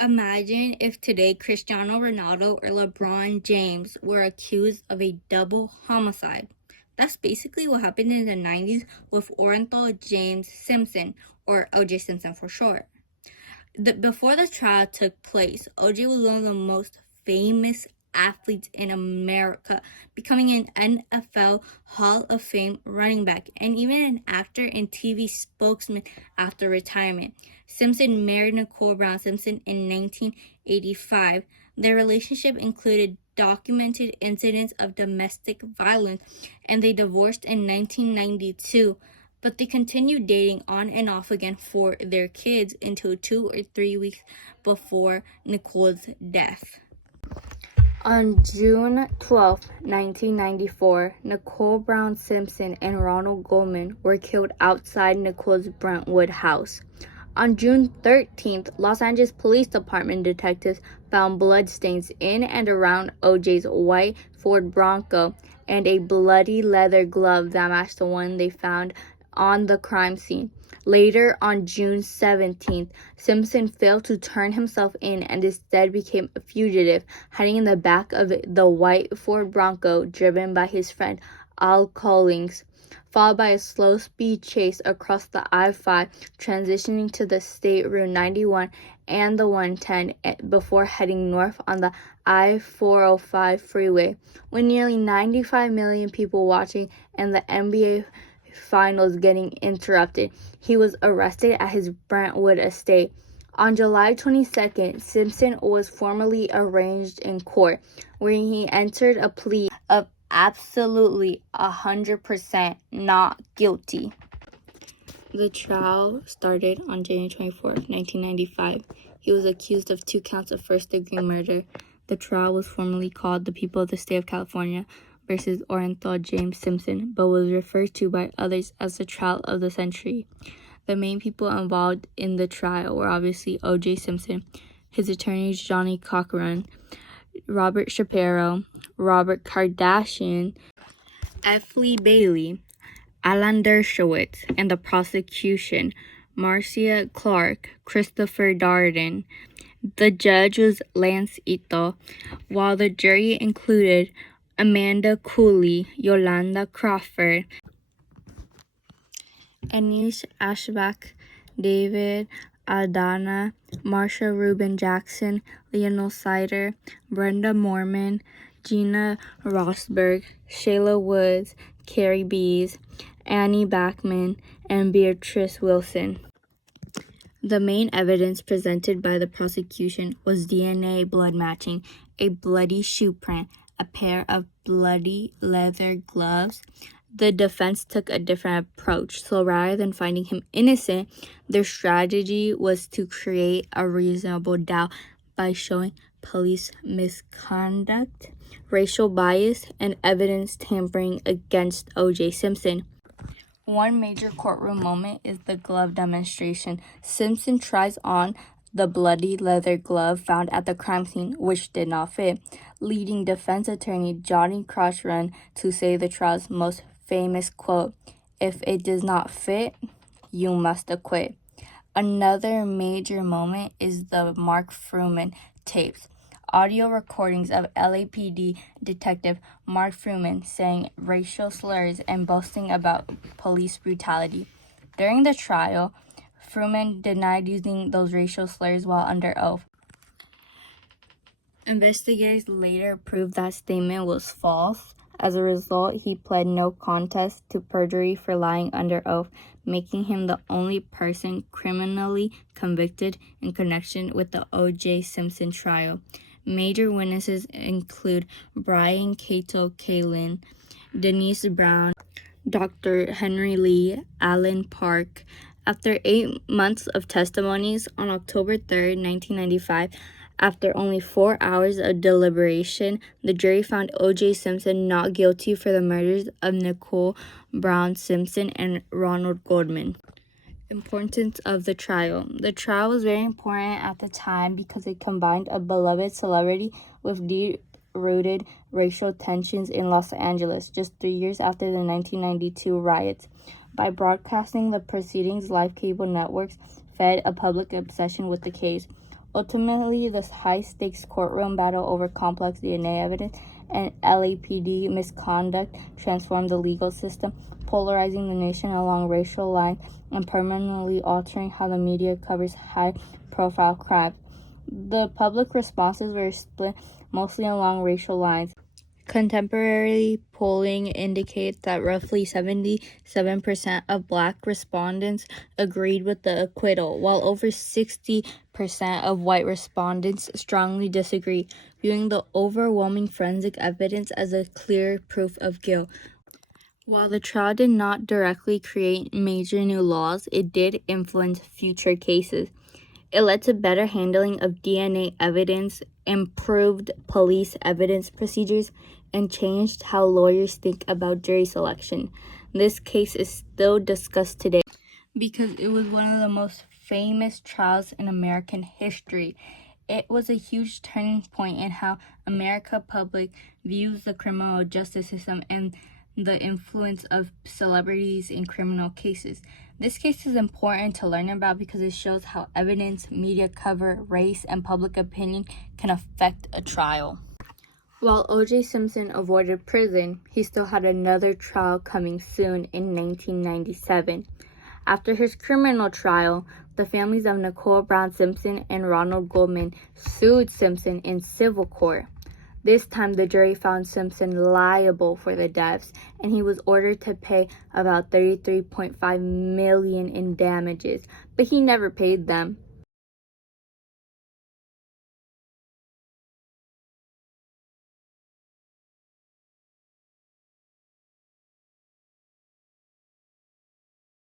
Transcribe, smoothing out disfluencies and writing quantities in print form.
Imagine if today Cristiano Ronaldo or LeBron James were accused of a double homicide. That's basically what happened in the 90s with Orenthal James Simpson, or O.J. Simpson for short. Before the trial took place, O.J. was one of the most famous athletes in America, becoming an NFL Hall of Fame running back and even an actor and TV spokesman after retirement. Simpson married Nicole Brown Simpson in 1985. Their relationship included documented incidents of domestic violence, and they divorced in 1992. But they continued dating on and off again for their kids until 2 or 3 weeks before Nicole's death. On June 12, 1994, Nicole Brown Simpson and Ronald Goldman were killed outside Nicole's Brentwood house. On June 13th, Los Angeles Police Department detectives found bloodstains in and around O.J.'s white Ford Bronco and a bloody leather glove that matched the one they found on the crime scene. Later, on June 17th, Simpson failed to turn himself in and instead became a fugitive, hiding in the back of the white Ford Bronco driven by his friend Al Collins, followed by a slow-speed chase across the I-5, transitioning to the State Route 91 and the 110 before heading north on the I-405 freeway. With nearly 95 million people watching and the NBA Finals getting interrupted, he was arrested at his Brentwood estate. On July 22nd, Simpson was formally arraigned in court, where he entered a plea of absolutely 100% not guilty. The trial started on January 24th, 1995. He was accused of 2 counts of first-degree murder. The trial was formally called the People of the State of California versus Orenthal James Simpson, but was referred to by others as the trial of the century. The main people involved in the trial were obviously O.J. Simpson, his attorneys Johnny Cochran, Robert Shapiro, Robert Kardashian, F. Lee Bailey, Alan Dershowitz, and the prosecution, Marcia Clark, Christopher Darden. The judge was Lance Ito, while the jury included Amanda Cooley, Yolanda Crawford, Anish Ashbach, David Aldana, Marsha Rubin Jackson, Lionel Sider, Brenda Mormon, Gina Rosberg, Shayla Woods, Carrie Bees, Annie Backman, and Beatrice Wilson. The main evidence presented by the prosecution was DNA blood matching, a bloody shoe print, a pair of bloody leather gloves. The defense took a different approach, so rather than finding him innocent, their strategy was to create a reasonable doubt by showing police misconduct, racial bias, and evidence tampering against O.J. Simpson. One major courtroom moment is the glove demonstration. Simpson tries on the bloody leather glove found at the crime scene, which did not fit, leading defense attorney Johnny Cochran to say the trial's most famous quote, "If it does not fit, you must acquit." Another major moment is the Mark Fruman tapes. Audio recordings of LAPD detective Mark Fruman saying racial slurs and boasting about police brutality. During the trial, Fruman denied using those racial slurs while under oath. Investigators later proved that statement was false. As a result, he pled no contest to perjury for lying under oath, making him the only person criminally convicted in connection with the O.J. Simpson trial. Major witnesses include Brian Cato Kalin, Denise Brown, Dr. Henry Lee, Alan Park. After 8 months of testimonies, on October 3rd, 1995, after only 4 hours of deliberation, the jury found O.J. Simpson not guilty for the murders of Nicole Brown Simpson and Ronald Goldman. Importance of the trial. The trial was very important at the time because it combined a beloved celebrity with deep-rooted racial tensions in Los Angeles just 3 years after the 1992 riots. By broadcasting the proceedings, live cable networks fed a public obsession with the case. Ultimately, this high-stakes courtroom battle over complex DNA evidence and LAPD misconduct transformed the legal system, polarizing the nation along racial lines and permanently altering how the media covers high-profile crimes. The public responses were split mostly along racial lines. Contemporary polling indicates that roughly 77% of Black respondents agreed with the acquittal, while over 60% of white respondents strongly disagree, viewing the overwhelming forensic evidence as a clear proof of guilt. While the trial did not directly create major new laws, it did influence future cases. It led to better handling of DNA evidence, improved police evidence procedures, and changed how lawyers think about jury selection. This case is still discussed today because it was one of the most famous trials in American history. It was a huge turning point in how American public views the criminal justice system and the influence of celebrities in criminal cases. This case is important to learn about because it shows how evidence, media cover, race, and public opinion can affect a trial. While O.J. Simpson avoided prison, he still had another trial coming soon in 1997. After his criminal trial, the families of Nicole Brown Simpson and Ronald Goldman sued Simpson in civil court. This time, the jury found Simpson liable for the deaths, and he was ordered to pay about $33.5 million in damages, but he never paid them.